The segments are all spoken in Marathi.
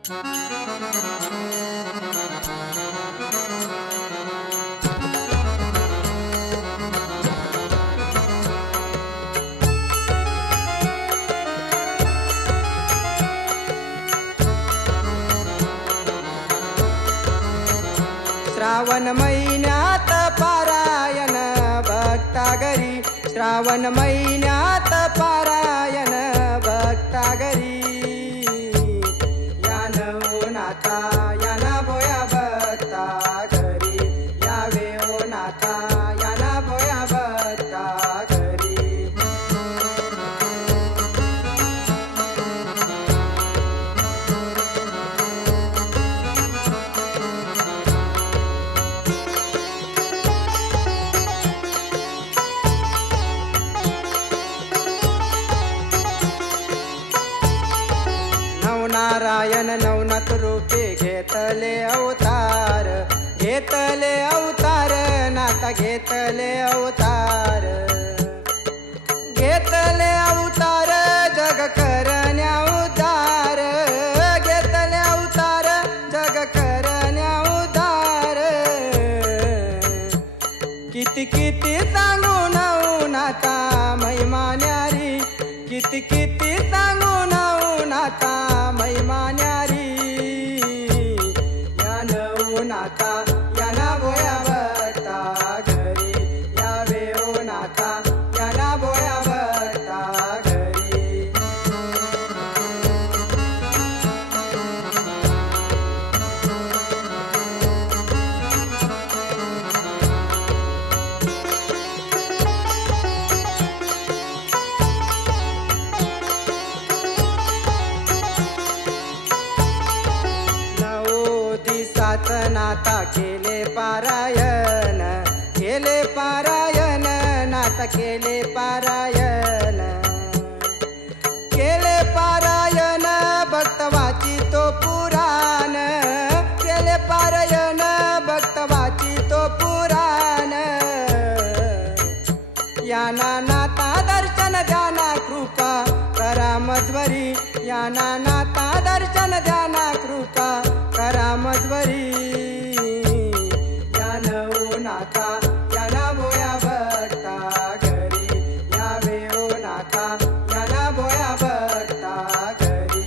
श्रावण महिन्यात पारायण भक्ता घरी, श्रावण महिन्यात पारायण भक्ता घरी. या नाथा या ना बोया भक्ता घरी, यावे ओ नाथा या ना बोया भक्ता घरी. नारायण नवनाथ रूपे घेतले अवतार, घेतले अवतार नाथा घेतले अवतार, घेतले अवतार जग करण्या उद्धार, घेतले अवतार जग करण्या उद्धार. किती किती सांगू नाथा महिमा न्यारी, किती किती सांगू नाथा महिमा न्यारी. या नाथा या ना बोया भक्ता घरी, यावे ओ नाथा या ना बोया भक्ता घरी. नाथा केले पारायण, केले पारायण नाथा केले पारायण, केले पारायण भक्त वाचितो पुराण, केले पारायण भक्त वाचितो पुराण. या नाथा दर्शन ध्याना कृपा करा मध्वरी, या नाथा दर्शन ध्याना कृपा करा मध्वरी. या नाथा या ना बोया भक्ता घरी, यावे ओ नाथा या ना बोया भक्ता घरी.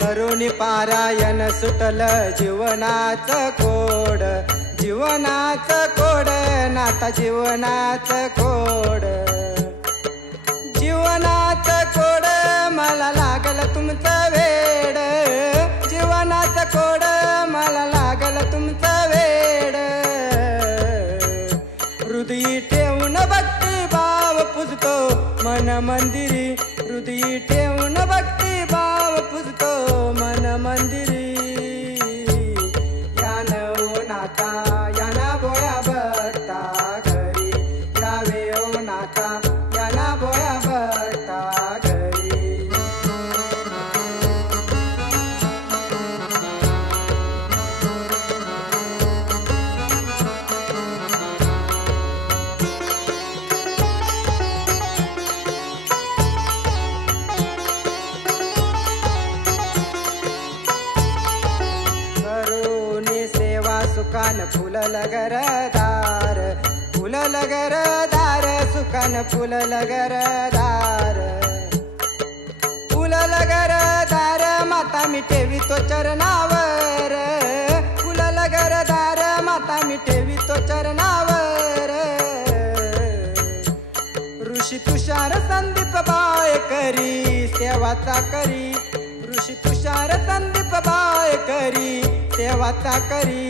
करुणी पारायण सुटल जीवनाचं कोड, जीवनाचं कोड नाथा जीवनाचं कोड, जीवनाचं कोड मला लागल तुमचं वेड, जीवनाचं कोड मला लागल तुमचं वेड. हृदयी ठेवून भक्ती भाव पूजतो मन मंदिरी, हृदयी ठेवून भक्ती भाव पूजतो मन मंदिरी. या नाथा या ना बोया भक्ता घरी, यावे ओ नाथा या ना बोया भक्ता घरी. सुकान फुलल घरदार, फुलल घरदार सुकान फुलल घरदार, फुलल घरदार माता मी ठेवितो चरणावर, फुलल घरदार माता मी ठेवितो चरणावर. ऋषी तुषार संदीप बाय करी सेवाचा करी, ऋषी तुषार संदीप बाय करी सेवाचा करी.